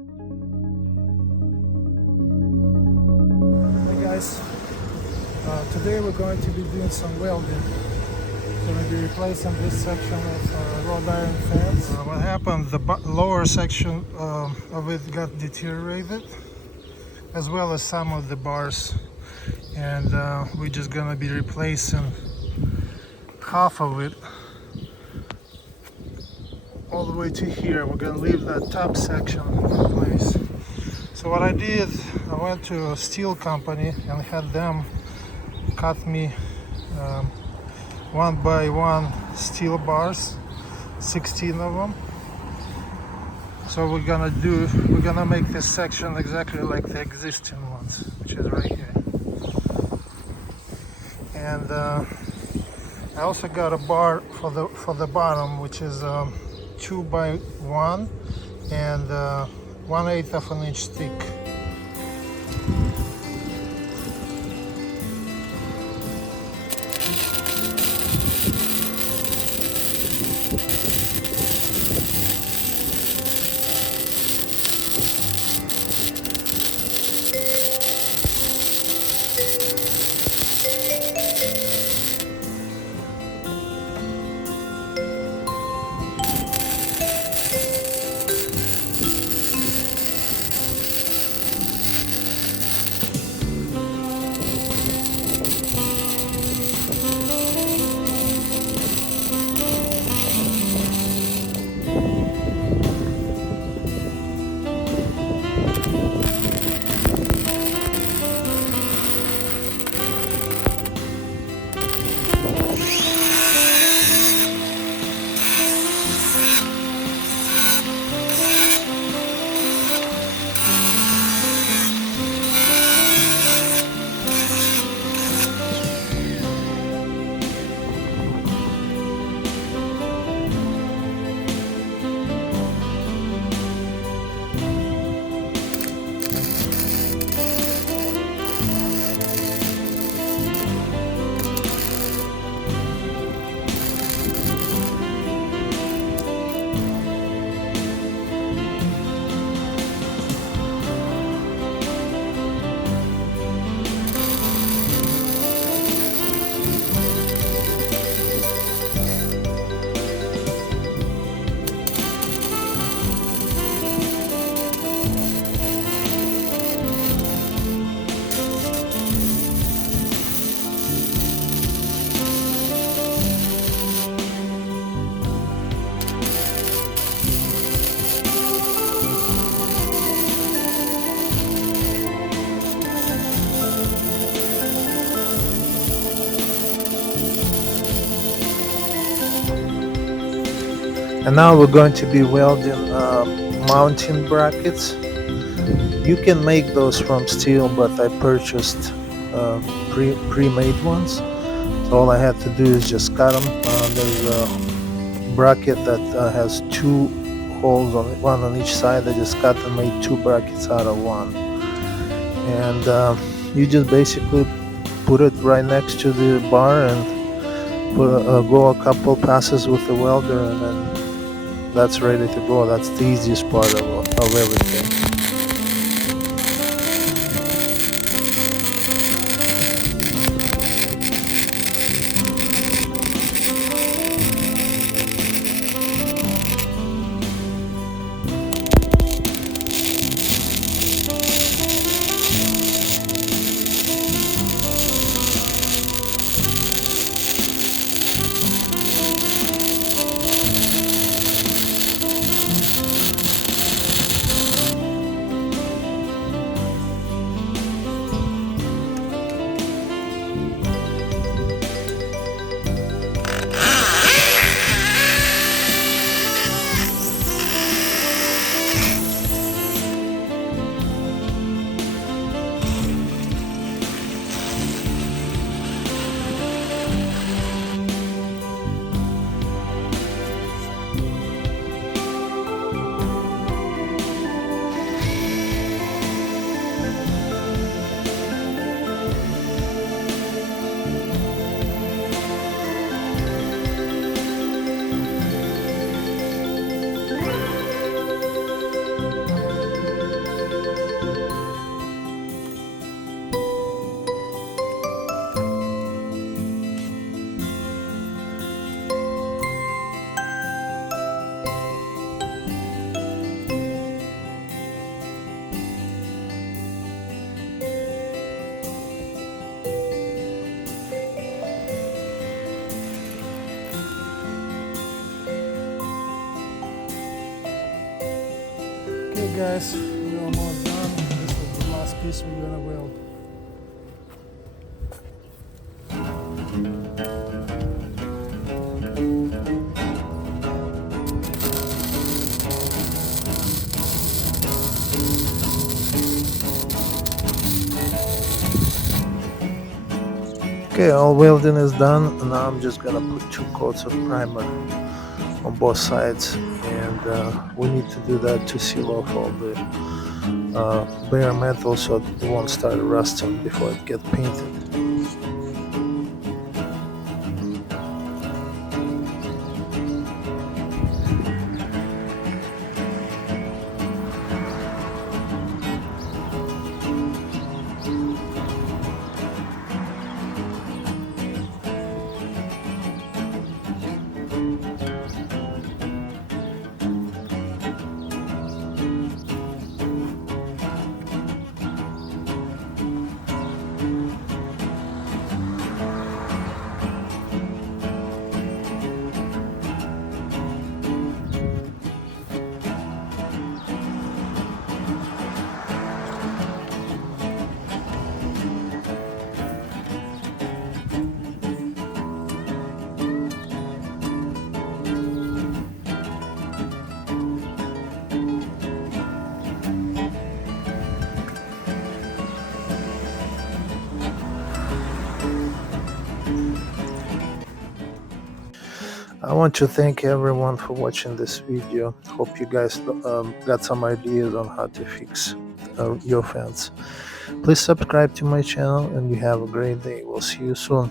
Hey guys, today we're going to be doing some welding. We're going to be replacing this section of wrought iron fence. What happened, the lower section of it got deteriorated, as well as some of the bars, and we're just going to be replacing half of it all the way to here. We're going to leave that top section in place. So what I did, I went to a steel company and had them cut me 1x1 steel bars, 16 of them. So we're gonna make this section exactly like the existing ones, which is right here. And I also got a bar for the bottom, which is 2x1 and 1/8 of an inch thick. And now we're going to be welding mounting brackets. You can make those from steel, but I purchased pre-made ones. So all I had to do is just cut them. There's a bracket that has two holes on it, one on each side. I just cut and made two brackets out of one. And you just basically put it right next to the bar and go a couple passes with the welder, and then that's ready to go. That's the easiest part of everything. Okay guys, we're almost done. This is the last piece we're gonna weld. Okay, all welding is done, and now I'm just gonna put 2 coats of primer on both sides, and we need to do that to seal off all the bare metal so it won't start rusting before it gets painted. I want to thank everyone for watching this video. Hope you guys got some ideas on how to fix your fence. Please subscribe to my channel and you have a great day. We'll see you soon.